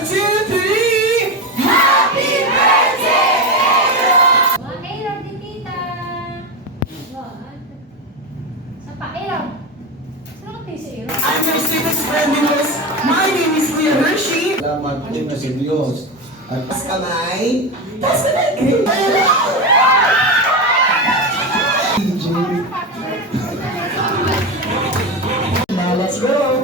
1, 2, 3! Happy birthday! Aaron din tita. Sa pa, Aaron. Saan ka tayo si Aaron? I'm your sweetest friend, Dinos. My name is Kuya Hershey. Salamat din na sa Diyos. At Tas kamay. Tas kamay. Now let's go.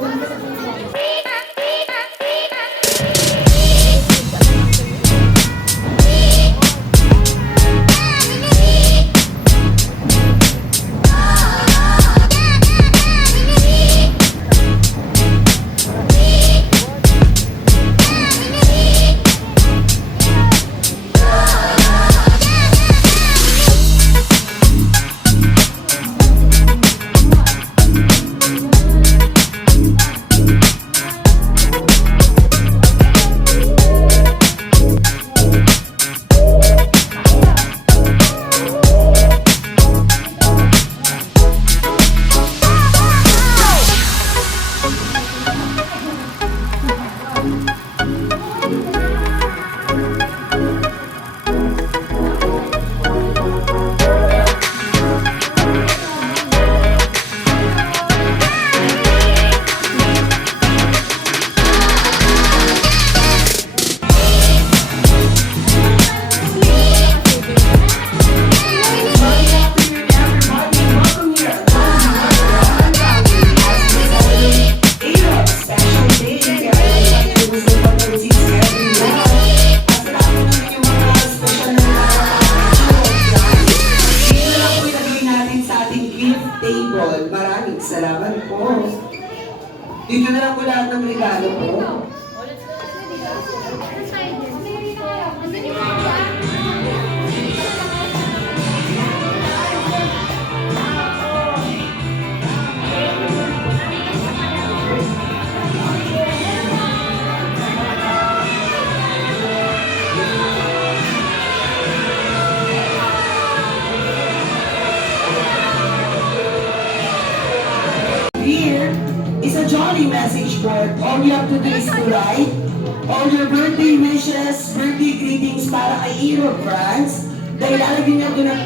Maraming salamat po. Dito na lang po lahat ng regalo po. Here is a jolly message board. All you have to do is to write all your birthday wishes, birthday greetings para kay Hero France. Dahil lalagyan niya doon ang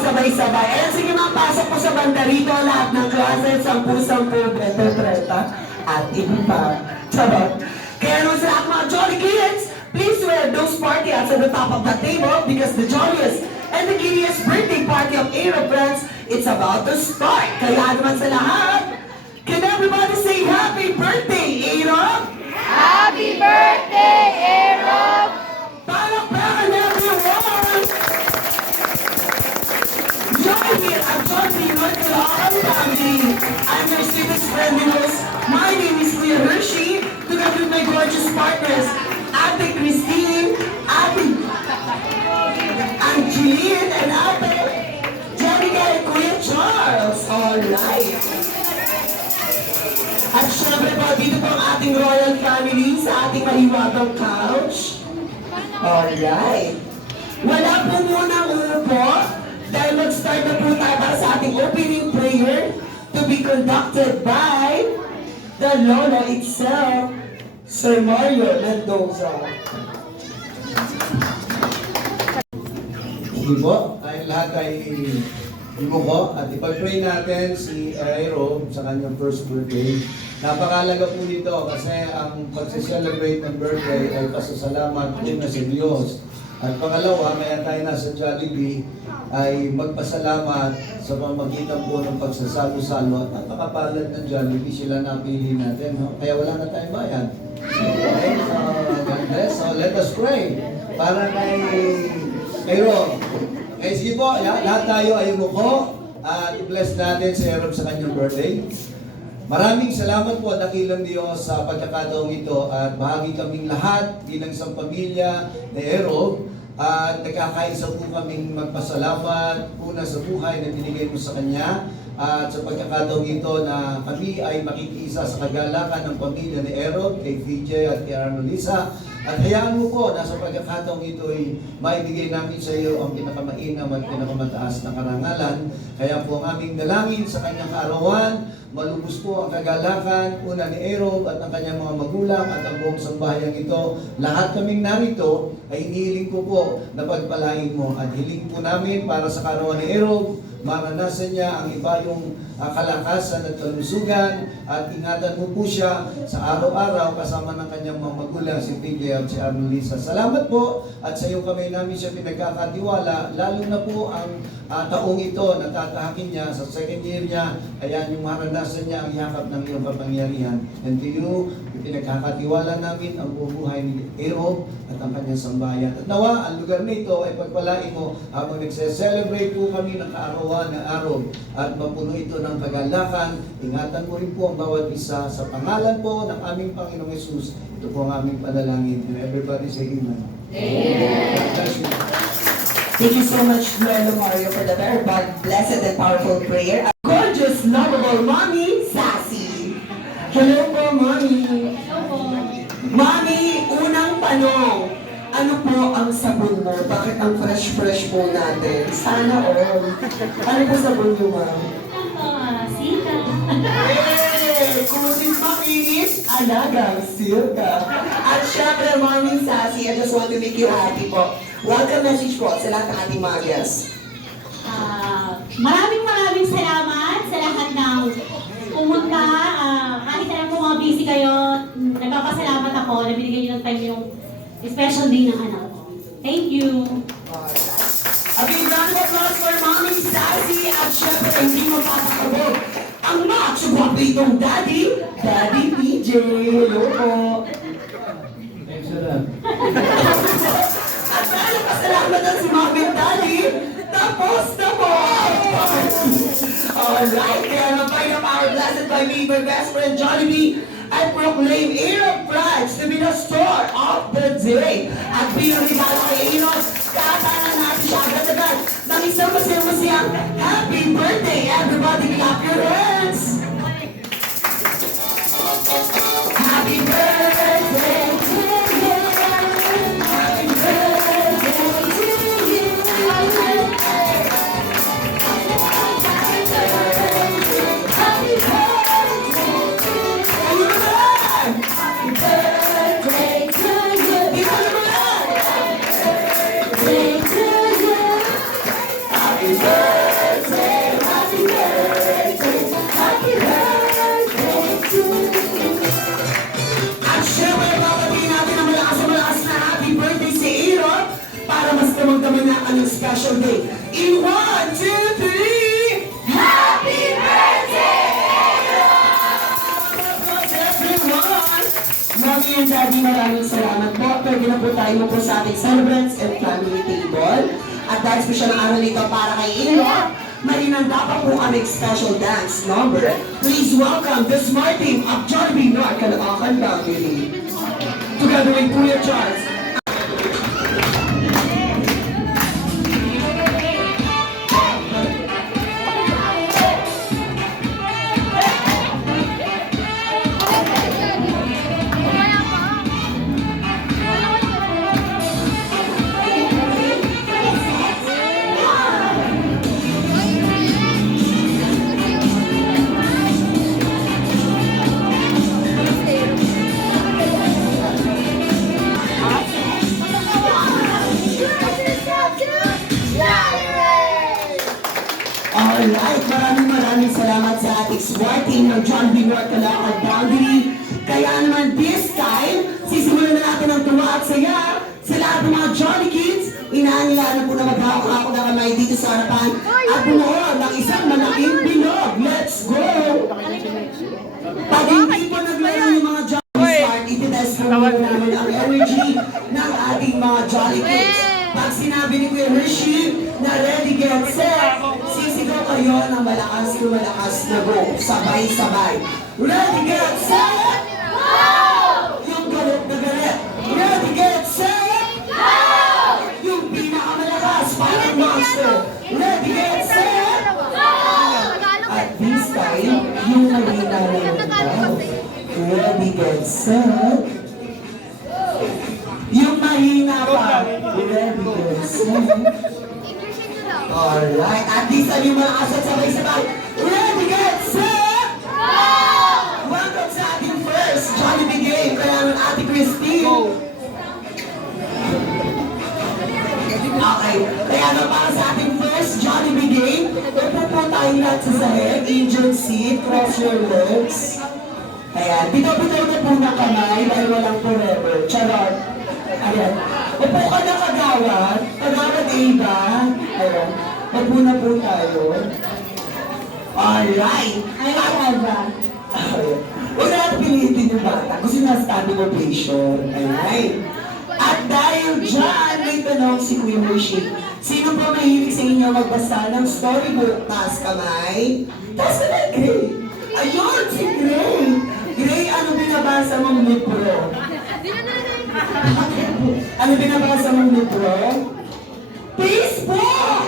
sabay-sabay. Ayan, sige mga pasok po sa banda rito. Lahat ng classes, 10-10, 30-30, at iba pa. Charot. Kaya naman sa lahat mga jolly kids, please wear those party hats at the top of the table because the jolliest and the giddiest birthday party of Aero Friends, it's about to start. Kaya naman sa lahat, can everybody say happy birthday, Aero? Happy birthday, Aaron! Palakpakan everyone! Join me at Johnny Northern family. I'm your sweetest friend, Dinos. My name is Kuya Hershey, together with my gorgeous partners, Ate Christine, Ate Angeline, and Ate Jenica and Kuya Charles. Alright. At syempre po, dito po ang ating royal family sa ating mahiwagang couch. Alright. Wala po munang upo dahil mag-start na po tayo para sa ating opening prayer to be conducted by the Lolo itself, Sir Mario Mendoza. Sige po, tayong lahat ay imuko at ipag-pray natin si Aero sa kanyang first birthday. Napakalaga po nito kasi ang pag-celebrate ng birthday ay pasasalamat din na sa Diyos. At pangalawa, kaya tayo nasa Jollibee ay magpasalamat sa pamagitan po ng pagsasalo-salo at napakapalad ng Jollibee, sila napili natin. No? Kaya wala na tayong bayan. Okay, so God bless. So let us pray para kay Ron. Okay, sige po, lahat tayo ay umuko at i-bless natin si Erob sa kanyang birthday. Maraming salamat po, dakilang Diyos, sa pagkakataong ito at bahagi kaming lahat bilang isang pamilya ni Erob at nagkakaisa po kaming magpasalamat una sa buhay na binigay mo sa Kanya at sa pagkakataong ito na kami ay makikisa sa kagalakan ng pamilya ni Erob, kay VJ at kay Arnolisa. At hayaan mo po na sa pagkakataong ito ay maibigay namin sa iyo ang pinakamainam at pinakamataas na karangalan. Kaya po ang aming dalangin sa kanyang kaarawan, malubos po ang kagalakan, una ni Erob at ang kanyang mga magulang at ang buong sambahayan ito. Lahat kaming narito ay inihiling ko po na pagpalain mo at hiling po namin para sa kaarawan ni Erob, maranasan niya ang iba yung kalakasan at kalusugan at ingatan mo po siya sa araw-araw kasama ng kanyang mga magulang, si PJ at si Arnolisa. Salamat po at sa iyo kami namin siya pinagkakatiwala, lalo na po ang taong ito na tatahakin niya sa second year niya, ayan yung maranasan niya ang yakap ng iyong kapangyarihan. And to you, pinagkakatiwala namin ang buong buhay ni Erob at ang kanyang sambayan. At nawa, ang lugar na ito ay pagpalain mo habang nagse-celebrate po kami ng kaarawan na araw at mapuno ito ng kagalakan. Ingatan mo rin po ang bawat isa sa pangalan po ng aming Panginoong Yesus. Ito po ang aming panalangin. And everybody say amen. Amen. God bless you. Thank you so much, Lolo Mario, for the very blessed and powerful prayer. A gorgeous, lovable Mommy Sassy. Hello po, Mommy. Hello po. Mommy, unang tanong. Ano po ang sabon mo? Bakit ang fresh po natin? Sana all. Ano po sabon mo, Ma'am? Ang sika. Hey! Kulit makinis, alagang silka. At syempre, Mommy Sassy, I just want to make you happy po. Welcome message po sa lahat ng ating mga guests. Maraming salamat sa lahat ng pumunta. Kahit alam ko mga busy kayo, nagpapasalamat ako na binigyan niyo ng time yung special day ng anak ko. Thank you. A big round of applause for Mommy Sassy at syempre hindi mapapakabog ang match guwapitong Daddy PJ. Hello po. Excellent. At dahil pasalamat na si Mommy and Daddy, tapos na po! Alright, kaya by the power blessed by me, my best friend Jollibee, I proclaim Erob Prides to be the star of the day. At bilang regalo kay Erob, katanan natin siya agad-agad ng isang masayang happy birthday! Everybody clap your hands! Happy birthday to you! Happy birthday to you! Happy birthday to you! Ikaw naman! Birthday to you! Happy birthday! Happy birthday! Happy birthday to you! At syempre, babati natin ang malakas na happy birthday si Erob para mas kamagdaman na ang special day. In 1, 2, 3, Happy birthday, Erob! Everyone! Mommy and Daddy, maraming salamat po. Pwede na po tayo po sa ating celebrants and family table. At dahil special ang araw nito para kay Erob, marinanda pa po aming special dance number. Please welcome the smart team of Jollibee North Caloocan Family. Together with Kuya Charles. Alright, maraming salamat sa ating SWAT team ng Jollibee North Caloocan Boundary. Kaya naman this time, sisimulan na natin ang tuwa at saya sa lahat ng mga Jolly Kids. Inaangilaan po na maghahawak ng kamay dito sa harapan at bumuo ng isang malaking bilog. Let's go! Pag hindi po naglaro yung mga Jolly Smart, ititest po muna namin ang energy ng ating mga Jolly Kids. Pag sinabi ni Kuya Hershey na ready, get, set, sisigaw kayo ng malakas na go. Sabay-sabay. Ready, get, set! Yung galit na galit. Ready, get, set! Yung pinakamalakas, parang monster. Ready, get, set! At this time, yung mahina na yung daw. Ready, get, set! Yung mahina pa. Ready, get, set! Alright, at this time yung malakas at sabay-sabay. Ready, get, set! Welcome sa ating first Jollibee game. Kaya ng Ate Christine. Okay, kaya na para sa ating first Jollibee game, upo po tayo lahat sa sahig, angel seat, cross your legs. Ayan, bitaw-bitaw na po na kamay dahil walang forever. Charot. Ayan, upo ka na kagawad, kagawad Ava. Ayan, upo na po tayo. Alright. Ay, Eva. Ayan. Huwag na natin pilitin yung bata. Gusto na standing ovation. Ayan. At dahil dyan, may tanong si Kuya Hershey. Sino po mahilig sa inyo magbasa ng storybook? Taas kamay. Taas kamay, Gray. Ayun, si Gray. Gray, ano binabasa mong libro? Ano binabasa mong libro? Facebook!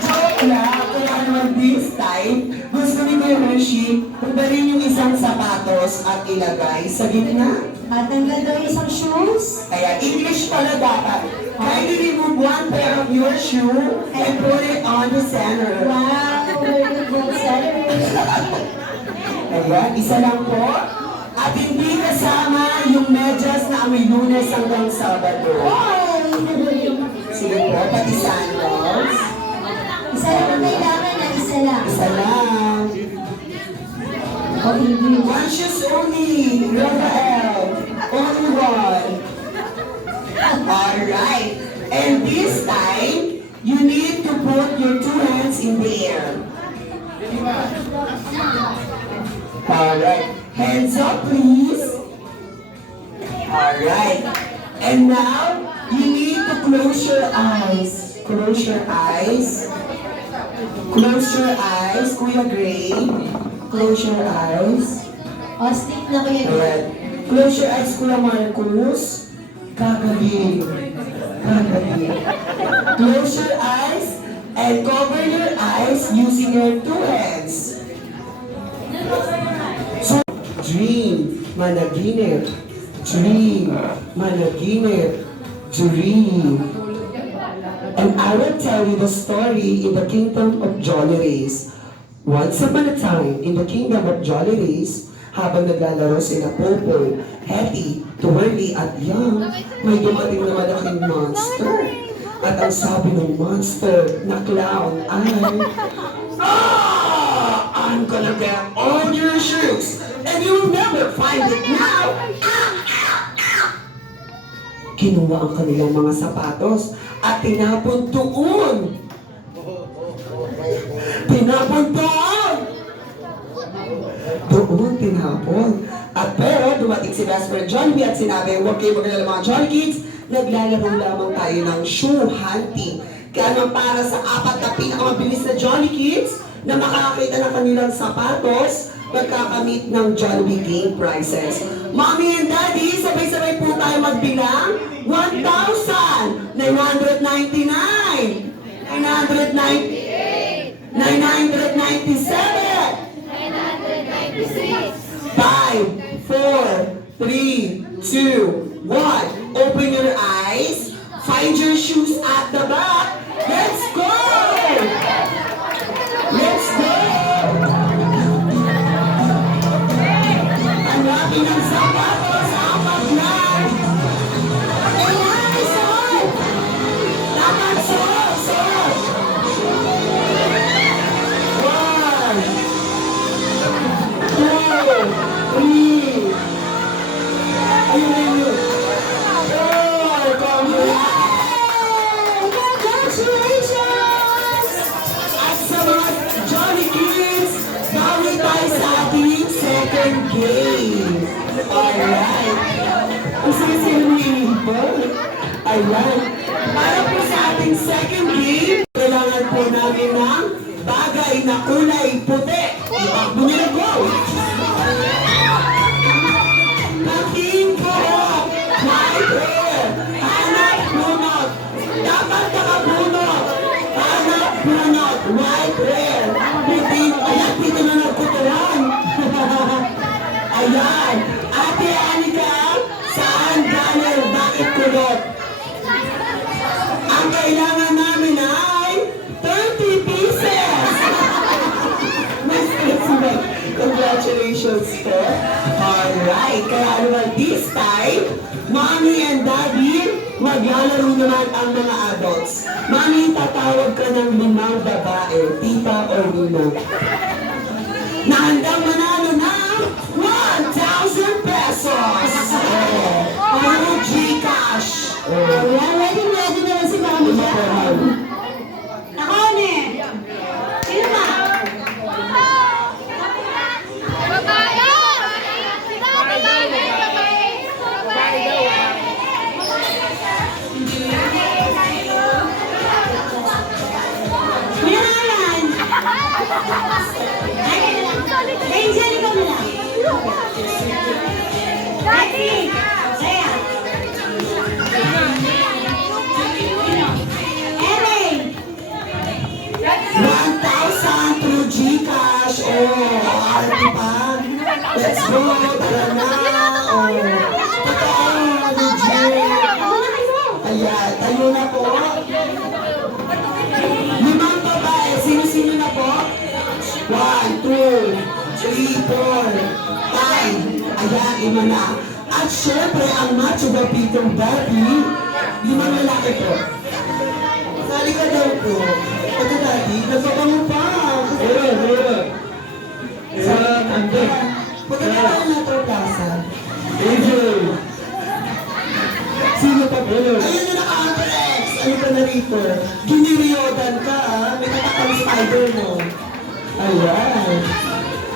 Joke lang, kaya naman this time, gusto ni Kuya Hershey, pagbalin yung isang sapatos at ilagay sa gitna. At ang ganda yung isang shoes. Kaya English pala dapat. Kindly remove one pair of your shoe and put it on the center. Wow, very good celery. Ayan, isa lang po. At hindi kasama yung medyas na amoy Lunes hanggang Sabado. Sige po, pati sandals. Isa lang kailangan na isa lang. Isa lang. Okay, One shoes only. Rafael. Only one. Alright. And this time, you need to put your two hands in the air. Alright. Hands up, please. Alright. And now, you need to close your eyes. Close your eyes. Close your eyes, Kuya Gray. Close your eyes. O, stick na kayo. Alright. Close your eyes, Kuya Marcos. Kagaling. Kagaling. Close your eyes and cover your eyes using your two hands. So, dream, managinip. Dream, managinip. Dream. And I will tell you the story in the kingdom of Jolly Race. Once upon a time, in the kingdom of Jolly Race, habang naglalaro sina Popo, Hetty, Twirly at Young, may dumating na malaking monster. At ang sabi ng monster na clown ay, I'm gonna get all your shoes and you'll never find it now! Kinuha ang kanilang mga sapatos at tinapon doon. Tinapon doon! Doon tinapon. At pero dumating si Best Friend Jollibee at sinabi, huwag kayo magalala mga Jolly Kids, naglalaro lamang tayo ng shoe hunting. Kaya naman para sa apat na pinakamabilis na Jolly Kids na makakakita ng kanilang sapatos, magkakamit ng Jollibee game prizes. Mommy and Daddy, sabay-sabay po tayo magbilang. 1,999 998 997 5, 4, 3, 2, 1. Open your eyes. Find your shoes at the back. Let's go! Let's go! Ang laki ng sapatos, apat na! Ayan, suot! Dapat suot, suot! 1, 2, 3. Ayun. Oh, congratulations! At sa mga Jolly Kids, bawi tayo sa ating second game. Alright. Ang sisirin po. Ayan. Para po sa ating second game, kailangan po po namin ng bagay na kulay puti. Itakbo nila, go! Pating ko! White hair! Hanap bunot! Dapat nakabunot! Hanap bunot! White hair! Puting, ayan, dito na nagkutulan! Ayan! Ate Anika, saan galing? Bakit kulot? Ang kailangan namin ay 30 pieces! Mas excellent! Congratulations po! Alright, kaya naman this time, Mommy and Daddy, maglalaro naman ang mga adults. Mommy, tatawag ka ng 5 babae, tita o ninong. Na handang manalo ng 1,000 pesos! Puro Gcash! Ayan, ready na si Mami dyan. Ako, ne. Sino ba? Sino na yan? Angel, ikaw na lang. Daddy! Saya! Erin! 1,000 through Gcash! Oh, arte pa! Let's go! Tara na! Oh, totoo! Legit! Ako na kayo! Ayan, tayo na po! 5 babae, sino-sino na po? 1, 2, 3, 4, 5. Ayan, 5 na. At syempre, ang macho the Peter Daddy, 5 lalaki po. Sali ka daw po. Ito Daddy, nasabango pa. Sa ando. Pagkakaroon na ito, Plaza. Angel. Sino pa po? Ayun yung naka-Andrex. Ano ka na rito? Giniriodan ka, ah. May katakang spider mo. Ayan.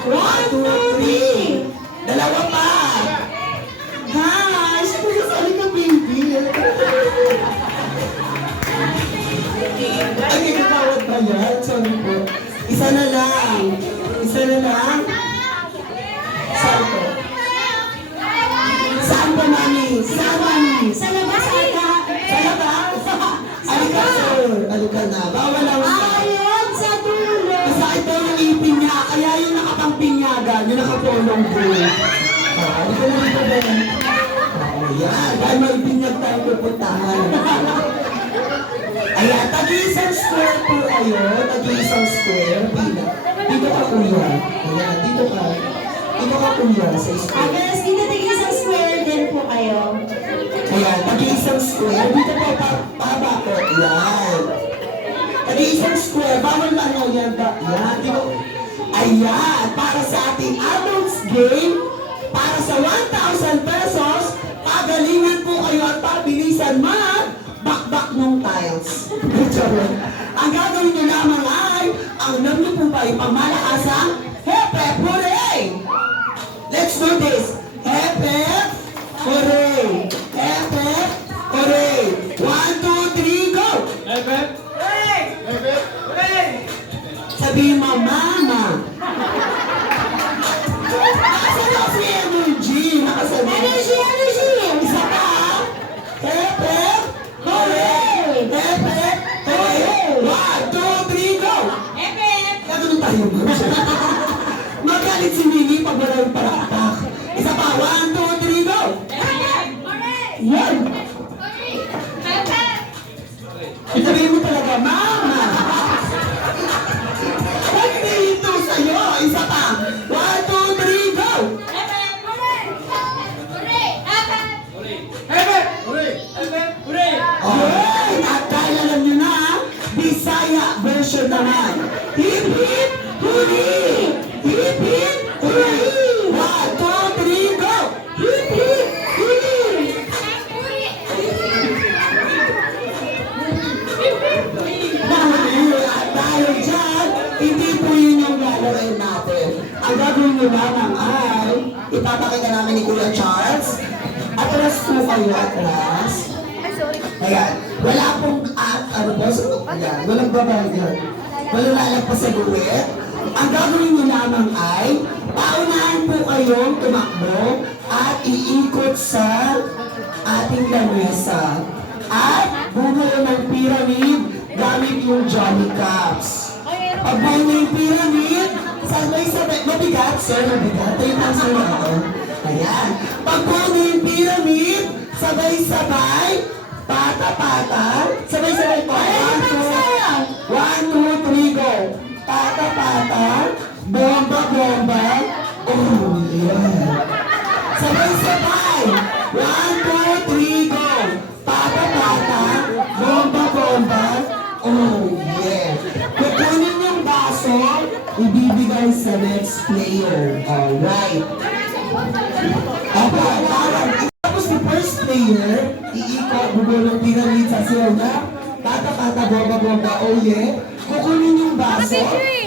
1, 2, 3. Dalawa pa. Hi! Sino sasali ka, baby? Ay, may katawad ba yan? Sorry po. Isa na lang. Isa na lang. Saan po? Saan po, Mami? Saan, Mami? Sa labas ata. Sa labas? Alika, sir. Alika na. Bawal ang Ayun, sa dulo. masakit daw yung ipin niya, kaya yung nakapampinyagan, yung nakapolong bro. Alika na dito, Ben. Ayan, dahil may pinyag tayo pupuntahan. Ayan, tag-iisang square po kayo. Tag-iisang square. Pila. Dito ka, kuya. Ayan, dito ka. Dito ka, kuya, sa square. Agnes, dito tigil isang square din po kayo. Ayan, tag-iisang square. Dito po, paba po. Ayan. Tag-iisang square. Bawal na ano yan ba? Ayan, dito. Ayan, para sa ating adults game, para sa 1,000 pesos, pagalingan po kayo at pabilisan bakbak ng tiles. Ang gagawin nyo lamang ay, ang namyo po ba yung pamalasang Hepe Hooray! Let's do this! Hepe Hooray! Hepe Hooray! 1, 2, 3, go! Hepe Hooray! Hepe Hooray! Sabihin mo, Mama! Nakasagot si Energy! Nakasagot! Energy, energy! Isa pa! Hepe Hooray! Hepe Hooray! 1, 2, 3, go! Epe! Gagawin tayo mo. Magalit si Mimi pag wala yung paratak. Isa pa, 1, 2, 3, go! Yan! Sabihin mo talaga, Mama! Huwag dito sa'yo! Isa pa! 1, 2, 3, go! Alright! At dahil alam nyo na, Bisaya version naman. Hip hip hooray! Hip hip hooray! 1, 2, 3, go! Hip hip hooray! Dahil dyan, hindi po yun yung gagawin natin. Ang gagawin nyo lamang ay, ipapakita namin ni Kuya Charles. Atras po kayo, atras. Ayan. Wala pong ano po, so, ayan, walang babayad yan. Walang lalagpas sa guwit. Ang gagawin nyo lamang ay, paunahan po kayong tumakbo at iikot sa ating lamesa. At bubuo ng pyramid gamit yung Johnny Cups. Pag buo na yung pyramid, sabay-sabay, mabigat, sir, mabigat. Tayo na, sir, ako. Ayan. Pag buo na yung pyramid, sabay-sabay, pata-pata, sabay-sabay po. 1, 2, 3, go. Pata-pata, bomba-bomba. Oh, yeah. Sabay-sabay. 1, 2, 3, go. Pata-pata, bomba-bomba. Oh, yeah. Kukunin yung baso, ibibigay sa next player. Alright. Tapos the first player, iikot, bubuo ng pyramid sa silda. Pata-pata, bomba-bomba, oh yeah. Kukunin yung baso,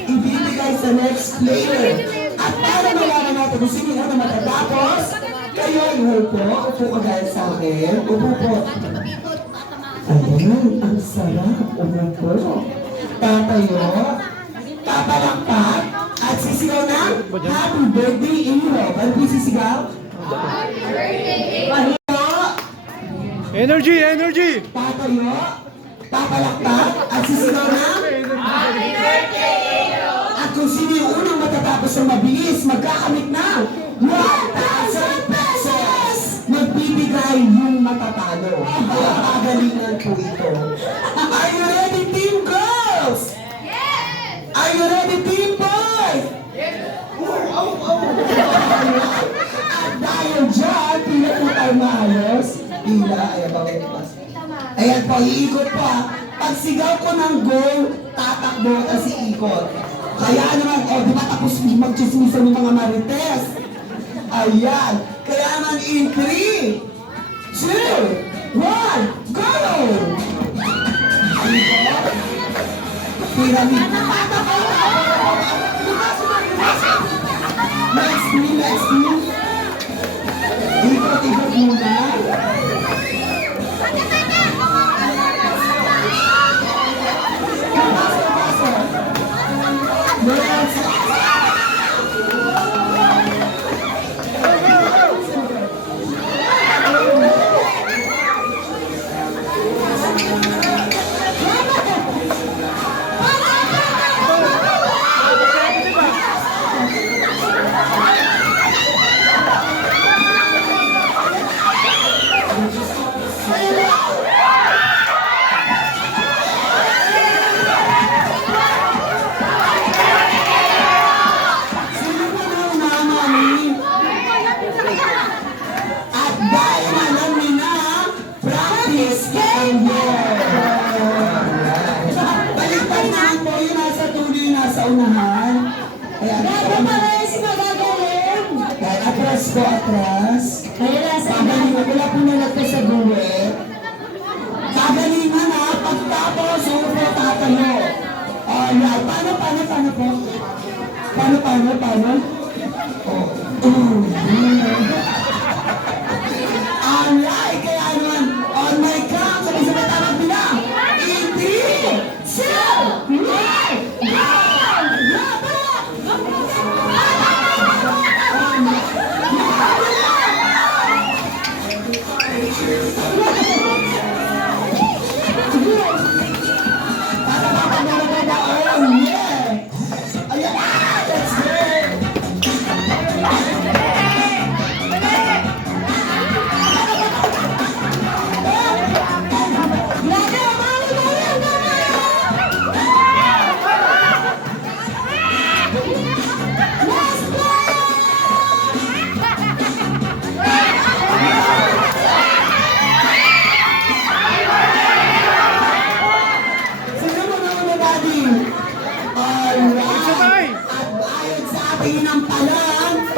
ibibigay sa next player. At para malaman natin kung sino na matatapos, kayo ay upo, upo ka dahil sa akin, upo po. Ayan, ang sarap, upo po. Tatayo, papalakpak, at sisigaw ng Happy Birthday in Europe. Ano po sisigaw? Pahiyo, Energy, energy! tatayo, papalakpak, at sisigaw ng at kung sino yung unang matatapos ng mabilis, magkakamit ng 1,000 pesos! Magbibigay yung matatalo. Pagalingan po ito. Are you ready, team girls? Yes! Are you ready, team boys? Yes! At dahil dyan, pila po tayo maayos. Pila, ayan ba, ayan po, iikot po ha. Pag sigaw ko ng goal, tatakbo na si ikot. Kaya naman, di ba tapos magchismisan ng mga marites? Ayan. Kaya naman in 3, 2, 1, go! Ikot. Pyramid. Next me, next me. Ikot, ikot muna. Atras po, atras. Pagalingan, wala po nalagpas sa buwet. Pagalingan ha, pagtapos, upo, tatayo. Alright, paano po? Paano? Alright, kaya naman, on my count, sabay-sabay tawag bilang. In 3, 2, 1, go!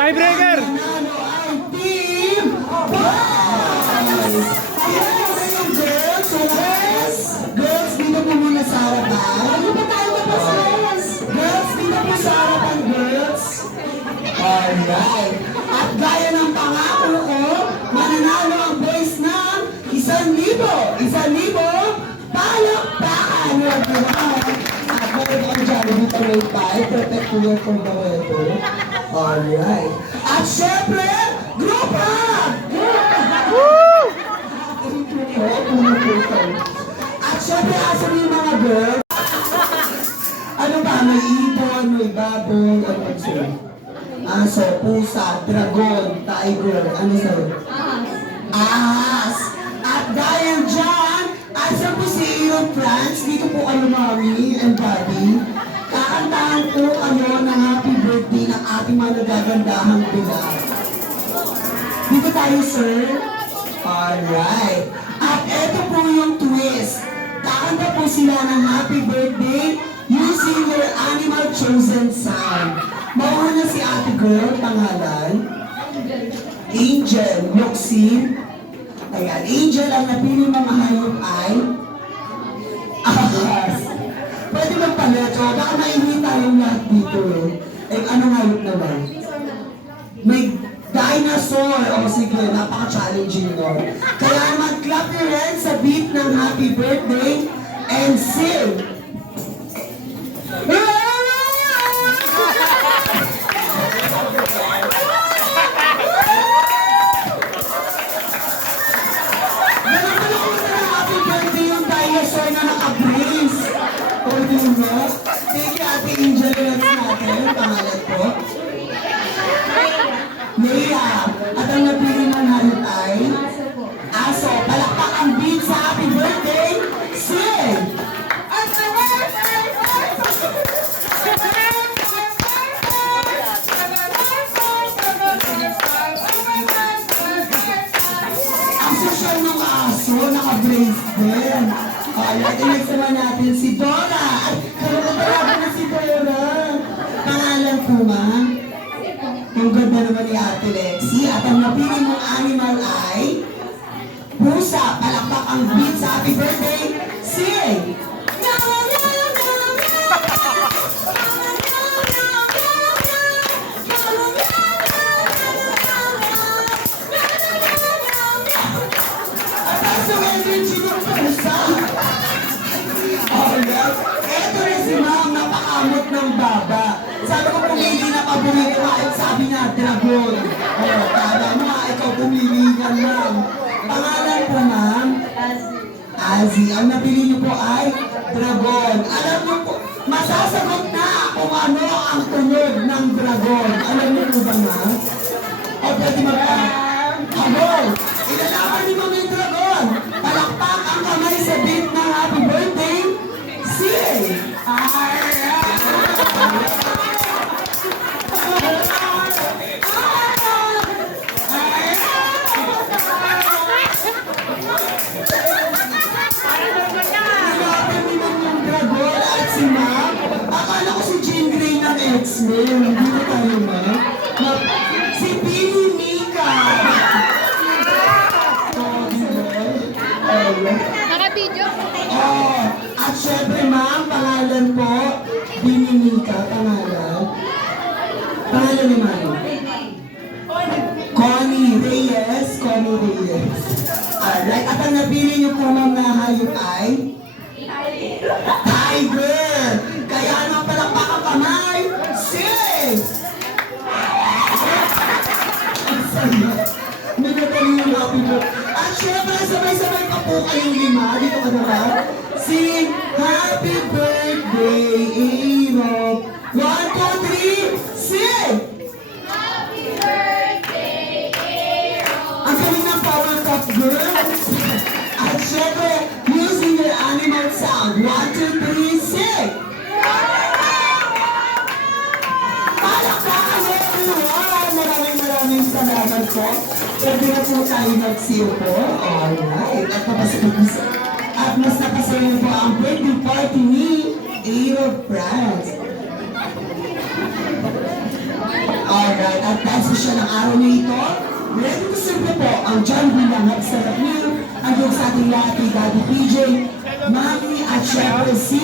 Tiebreaker! Nanalo ang team boys! Girls, dito po muna sa harapan. Ano ba tayo tapos, girls? Dito po sa harapan, girls. Alright. At gaya ng pangako ko, mananalo ang boys ng 1,000. 1,000 Hindi pa may tayo, perfect po yan kung the weather. Alright. At syempre, group hug! At syempre, asan yung mga girls? Ano ba? May ibon, may baboy, ano ba sa'yo? Aso, pusa, dragon, tiger, ano sa'yo? Ahas! At dahil dyan, asan po si Aaron France? Dito po kayo, Mami and Daddy. Kakantahan po ano ng happy birthday ng ating mga nagagandahang bilang. Dito tayo, sir. Alright. At eto po yung twist. Kakanta po sila ng happy birthday using their animal chosen sound. Mauuna si ate girl, pangalan. Angel, Luxin. Ayan, Angel, ang napili mga hayop ay ahas. Pwede magpaleto, baka mainit tayong lahat dito eh. Eh, anong hayop naman? May dinosaur. O sige, napaka-challenging nun. Kaya naman, clap your hands sa beat ng happy birthday and sing. Happy birthday yung dinosaur na naka-brace. O, di ba? Sige, Ate Angel, let's natin. Pangalan po. Leia. At ang napili ng hayop ay aso. Palakpak ang beat sa happy birthday. Sing! Ang social ng aso, naka-brace din. Alright, next naman natin si Dora. Ay, karapatalaga na si Dora. Pangalan po, ma'am? Ang ganda naman ni Ate Lexi. At ang napili mong animal ay pusa. Palakpak ang beat sa happy birthday. Sing! At taas ng energy ng pusa. Alright. Eto na si ma'am, napakamot ng baba. Sabi ko pumili na paborito ka, at sabi niya, dragon. O, kala mo, ikaw pumili yan, ma'am. Pangalan po, ma'am? Azzy. Ang napili niyo po ay dragon. Alam niyo po, masasagot na kung ano ang tunog ng dragon. Alam niyo po ba, ma'am? O, pwede habol! Ilalaman niyo mga yung dragon. Palakpak ang kamay sa beat ng happy birthday. Sing! Ilalaman niyo yung dragon at si ma'am. Akala ko si Jean Grey ng X-Men. Hindi na tayo, ma'am. Si Billy Mika. Naka-video? Oh, at syempre ma'am, pangalan po, Bininika, pangalan. Pangalan ni ma'am? Connie Reyes, Connie Reyes. Alright, at ang napili niyo po ma'am na hayop ay? Tiger! Kaya ano palakpak ang kamay? Sing! Ang saya. Nagagaling yung happy birthday. At syempre, sabay-sabay pa po kayong lima. Dito ka na ba? Sing happy birthday, Aaron. 1, 2, 3, sing! Happy birthday, Aaron! Ang galing ng Power Cup Girls. At syempre, using your animal sound. 1, 2, 3, sing! Palakpakan everyone! Maraming salamat po. Pwede na po tayo magsiupo. Alright. At mas napasaya po ang birthday party ni Aaron France. Alright. At dahil siya ng araw na ito, ready to serve po ang John Bilang at sarap niyo. Ang sa ating lahat ni Daddy PJ, Mami at syempre si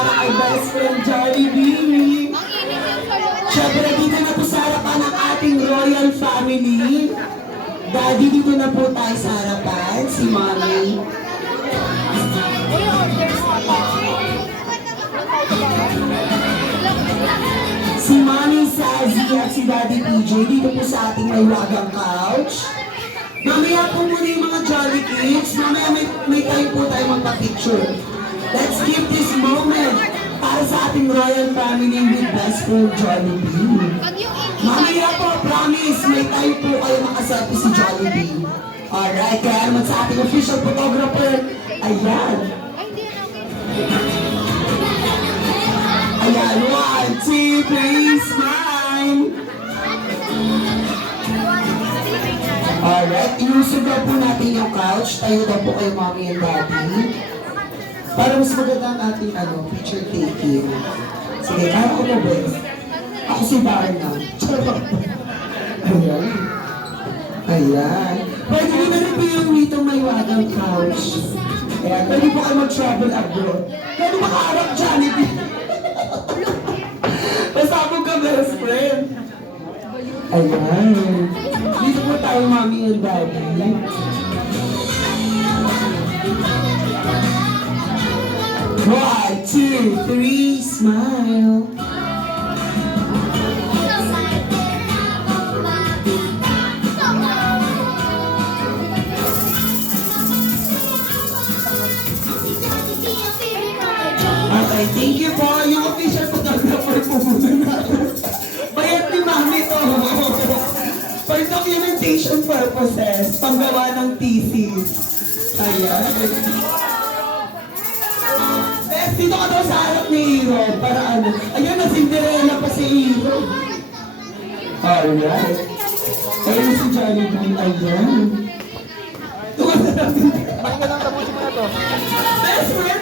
para kay best friend Jollibee. Siyempre, dito na po sa harapan ng ating royal family. Daddy, dito na po tayo sa harapan, si Mommy. Si Mommy Sazi at si Daddy PJ dito po sa ating maywagang couch. Mamaya po muna yung mga Jolly Kids. Mamaya may time po tayo magpa-picture. Let's give this moment para sa ating royal family with best friend Jollibee. Mamaya po, promise, may time po kayo makaselfie si Jollibee. Alright, kaya naman sa ating official photographer, ayan. Ayan, 1, 2, 3, smile! Alright, ilusog na po natin yung couch. Tayo na po kayo, Mommy and Daddy. Para mas maganda ang ating picture taking. Sige, kaya ko na ba? Ako si Barna. Ayan. Ayan. Pwede nyo na rin po yung ditong may wagang couch. Ayan, pwede po kayo mag-travel abroad. Pwede makaharap Jollibee. Pasabog ka, best friend. Ayan. Dito po tayo, Mommy and Daddy. One, two, three, smile. Okay, thank you po. Yung official photographer po muna natin. Bayad ni Mami to. For documentation purposes, panggawa ng thesis. Ayan. Bes, dito ka daw sa harap ni Hero. Para ano? Ayan, na Cinderella pa si Hero. Alright. Ayun si Jollibee. Ayan. Tumasarap din. Best friend.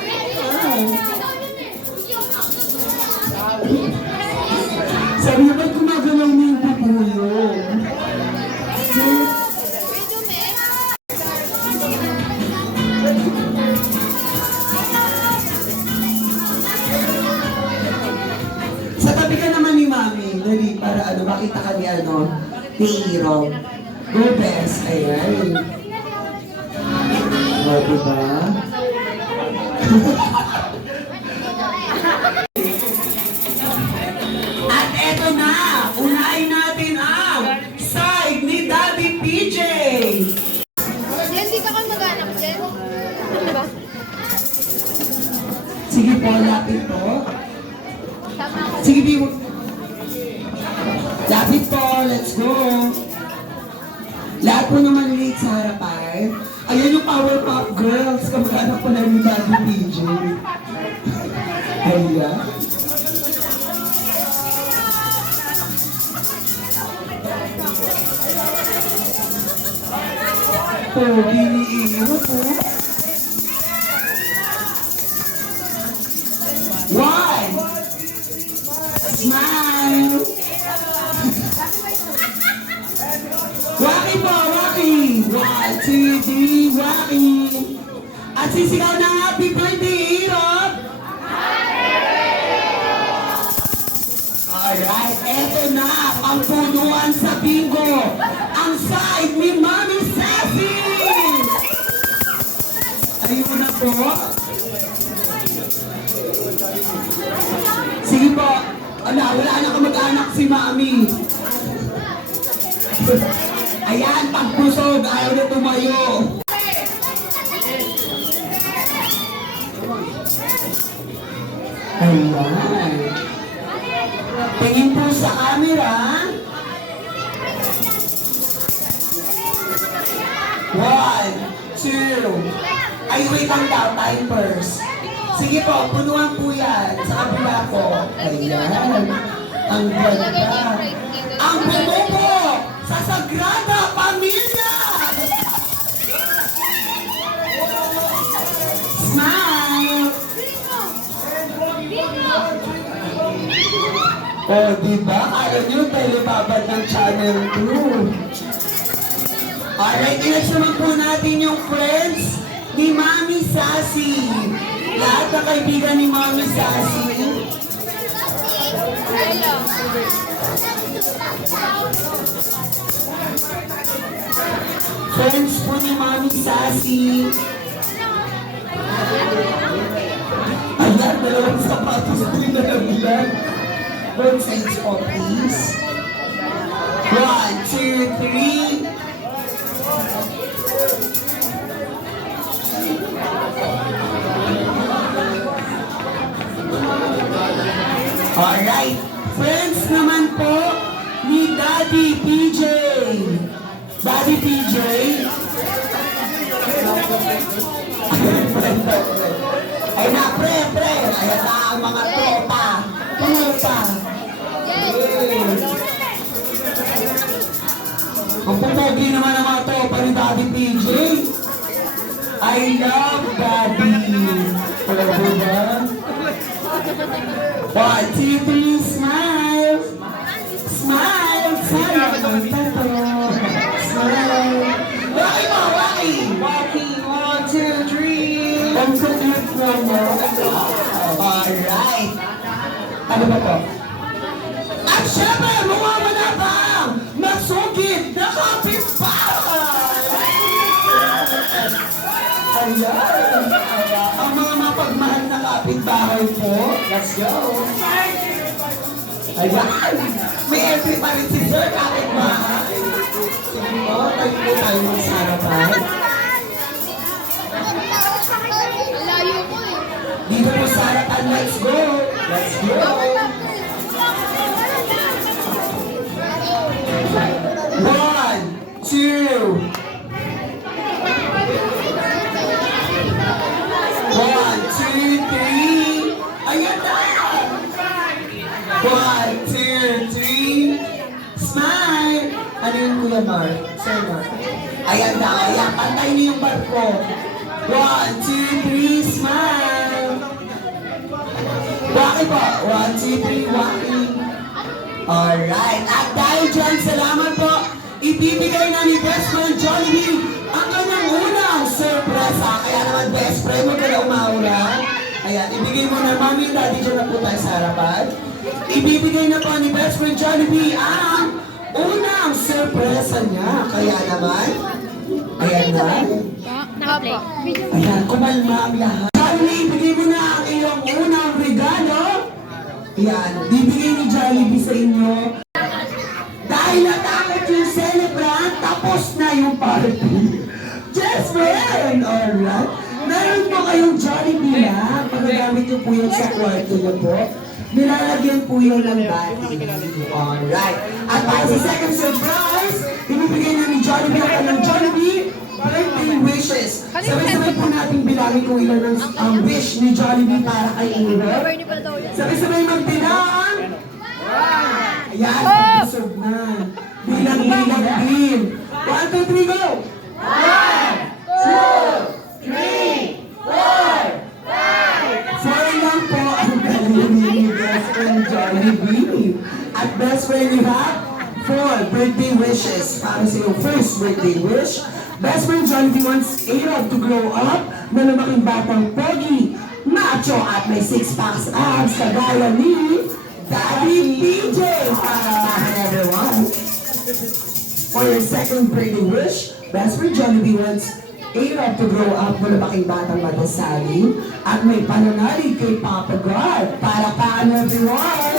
Sabi niya, ba't gumagalaw niya yung pupuyo? Sa tabi ka naman ni Mami, dali, para makita ka ni Hero. Go best, ayan. O, diba? At eto na, unahin natin ang side ni Daddy PJ. Hindi ka mag-anak din. Diba? Sige po, lapit po. Tama ako. Sige, Bibo. Lapit po, let's go. Lahat po ng maliliit sa harapan. Ayan yung Powerpuff Girls. Kamag-anak po na ni Daddy PJ. Ayan. Pogi ni Iro po. One. Smile. Waki po, waki. 1, 2, 3, waki. At sisigaw ng happy birthday, Iro. Alright, eto na, pangpunuan sa bingo. Ang side ni Mami Sassy. Ayun na po. Sige po. Wala na kamag-anak si Mami. Ayan, pagpusog, ayaw na tumayo. Ayan. Tingin po sa camera. 1, 2. Ay, wait lang daw, timers. Sige po, punuan po yan. Sa kabila po. Ayan. Ang ganda. Ang bumubo sa Sagrada Pamilya. Smile. Oh, diba? Ayaw nyo, telebabad ng Channel 2. Alright, next naman po natin yung friends ni Mami Sassy. Lahat ng kaibigan ni Mami Sassy. Friends po ni Mami Sassy. Ayan, dalawang sapatos din na nabilan. Both sides po, please. 1, 2, 3. Alright. Friends naman po ni Daddy PJ. Daddy PJ. Ay na, pre. Ayan na ang mga tropa. Tropa. Ang pupogi naman ang mga tropa ni Daddy PJ. I love Daddy. Wala ba ba? 1, 2, 3, smile! Smile! Smile! Smile! Waki mo! Waki! Waki! 1, 2, 3! Ang salit mo mo. Alright! Ano ba to? At syempre, mawawala pa! Masugid na kapitbahay! Ayan! Ang mga mapagmahal na kapitbahay po, let's go! Ayan! May entry pa rin si Sir kapitbahay! Sige po, tayo po tayo sa harapan. Dito po sa harapan, let's go! Let's go! 1, 2, 1, 2, 3. Ayan na! 1, 2, 3. Smile! Ano yun, Kuya Mark? Sir Mark. Ayan na, ayan. Pantay niyo yung barko. 1, 2, 3. Smile! Waki po. 1, 2, 3. Waki. Alright. At dahil dyan, salamat po. Ibibigay na ni Best Friend Jollibee ang kanyang unang surpresa. Kaya naman, best friend, huwag ka na umaura. Ayan, ibigay mo na, Mami and Daddy, dyan na po tayo sa harapan. Ibibigay na po ni Best Friend Jollibee ang unang surpresa niya. Kaya naman, ayan na. Ayan, kumalma ang lahat. Jollibee, ibigay mo na ang iyong unang regalo. Ayan, bibigay ni Jollibee sa inyo. Dahil natakot yung celebrant, tapos na yung party. Just friend! Alright. Meron po kayong Jollibee na. Magagamit nyo po yan sa kwarto nyo po. Nilalagyan po yun ng battery. Alright. At para sa second surprise, ibibigay na ni Jollibee ang kanyang Jollibee birthday wishes. Sabay-sabay po natin bilangin kung ilan ang wish ni Jollibee para kay Ira. Sabay-sabay magbilang. Ayan, pag-serve na. Bilang din. 1, 2, 3, go! 1, 2, 3, 4, 5. 4 lang po ang galing ni Best Friend Jollibee. At Best Friend, you have 4 birthday wishes para sa iyong first birthday wish. Best Friend Jollibee wants Aaron to grow up na lumaking batang pogi, macho at may 6-pack abs kagaya ni Daddy PJ para everyone. For your second birthday wish, Best Friend Jollibee wants Aaron to grow up na lumaking batang madasalin at may pananalig kay Papa God para paano everyone.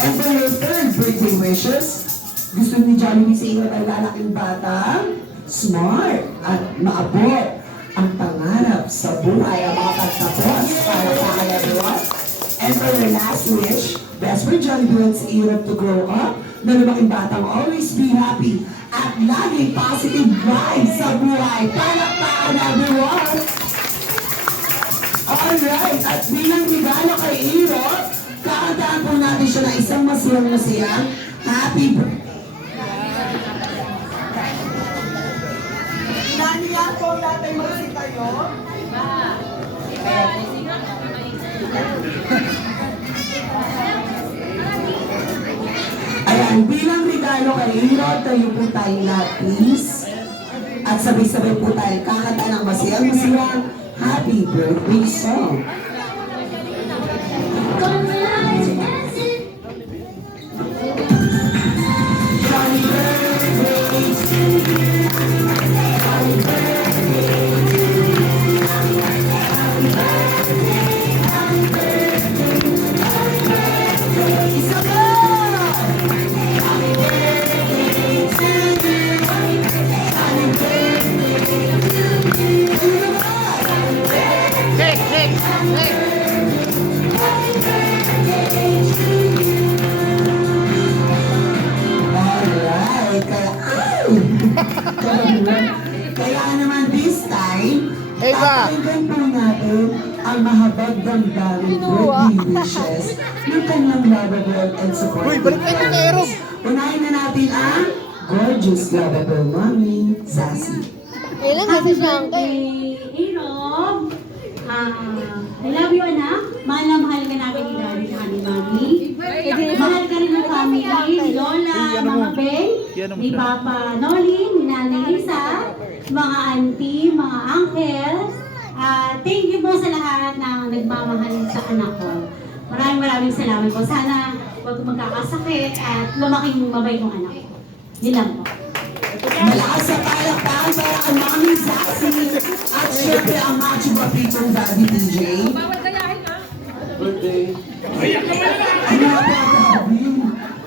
And for your third birthday wishes, gusto ni Jollibee sa iyo ay lalaking bata, smart at maabot ang pangarap sa buhay ang mga pagtapos para sa everyone. And for your last wish, Best Friend Jollibee wants Aaron to grow up na lumaking batang always be happy at laging positive vibes sa buhay. Palakpakan everyone! Alright, at bilang regalo kay Aaron, kakantaan po natin siya na isang masiyang happy birthday. Naniyan po natin magsik kayo. Ayan, bilang regalo kay Aaron, tayo po tayong lahat, please. At sabay-sabay po tayo kakanta ng masiyang happy birthday song. Johnny birthday to you. Happy birthday. Happy birthday. Happy birthday. Happy birthday. Isabel! Happy birthday to you. Happy birthday to you. Isabel! Happy birthday. Happy birthday to you. Alright, kaya naman this time, papakinggan po natin ang mahabag damdamin birthday wishes ng kanyang lovable and supportive parents. Unahin na natin ang gorgeous lovable mommy, Zazie. Happy birthday, Rob! I love you, anak. Mahal na mahal ka namin ni Daddy at ni Mami. Mahal ka rin ng family, ni Lola, Mama Beng, ni Papa Noli, ni Nanay Lisa, mga auntie, mga uncle. Thank you po sa lahat na nagmamahal sa anak ko. Maraming salamat po. Sana huwag magkakasakit at lumaking mabait ng anak ko. Yun lang po. Malakas sa palakpakan para ang Mami Zazie at syempre ang macho bapitong Daddy DJ. Birthday. Ano nga ba Daddy?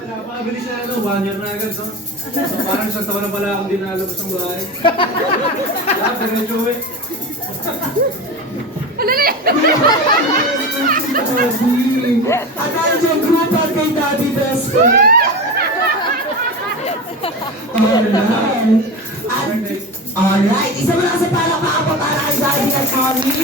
Napakabilis na 1 year na agad, no? So, parang isang taon na pala akong di nalabas ng bahay. Diretso eh. At dahil dyan, grupal kay Daddy Best Friend. Alright, isa mo lang sa palakpakan po para kay Daddy at Mommy.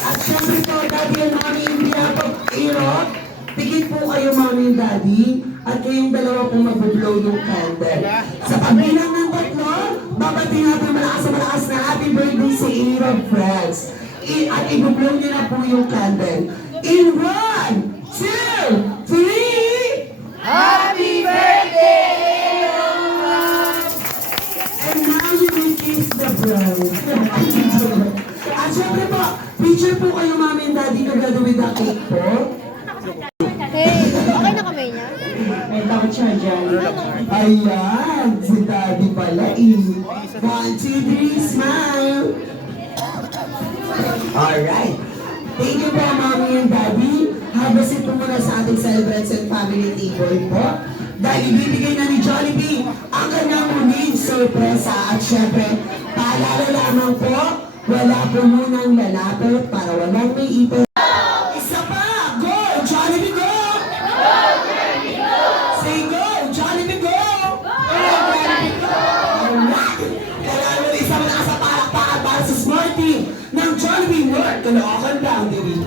At syempre po, Daddy and Mommy, hindi na pag-irot. Tigit po kayo, Mommy and Daddy. At kayong dalawa po mag-blow yung candle. Sa pagbilang ng 3, babating natin malakas na happy birthday sa Irog Friends. At i-blow niyo na po yung candle. In 1, 2, 3, Happy birthday, Irog! And now you will kiss the bride. At syempre po, picture po kayo, Mommy and Daddy, together with the cake po. Okay na kamay niya? May takot siya dyan. Ayan, si Daddy pala eh. 1, 2, 3, smile! Alright. Thank you po, Mommy and Daddy. Habasin po muna sa ating celebrants and family table po. Dahil ibibigay na ni Jollibee ang kanyang muling sorpresa. At syempre, paalala lamang po, wala po munang lalapit para walang may ipon. Isa pa! Go! Jollibee, go! Say go! Jollibee, go! Alright! Kailangan mo isa mo na sa palakpakan para sa smart team ng Jollibee North Caloocan Boundary.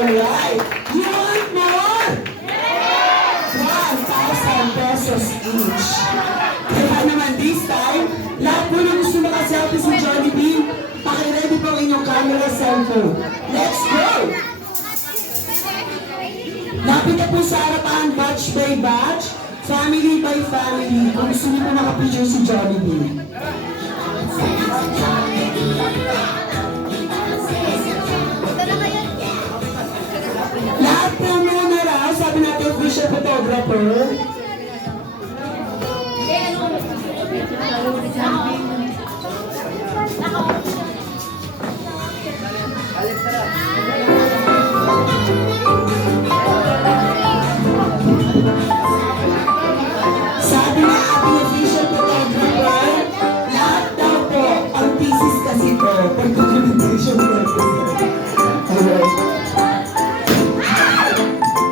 Alright! You want more? Yes! sampu. Let's go! Lapit na po sa harapan, batch by batch, family by family. Kung gusto niyo po nakapicture si Jollibee. Lahat po muna raw, sabi natin official photographer. Sabi na ating official photographer, lahat daw po, ang thesis kasi po, pag-documentation natin.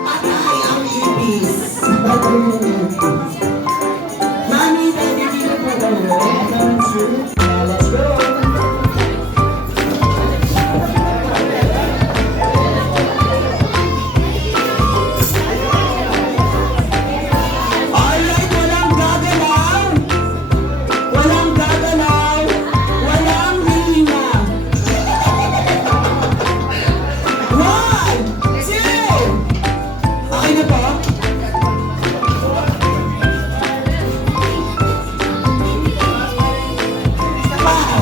Patay ang ipis. Patay ang ipis. Mami, daddy, dito po kayo. Let's go. Alright, walang gagalaw. Walang gagalaw. Walang hihinga. 1, 2. Okay na po? Wow.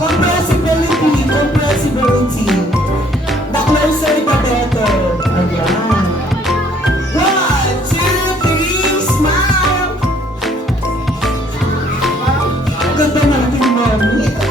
Compressibility, compressibility. The closer the better. Ayan. 1, 2, 3, smile! Ganda natin, mami.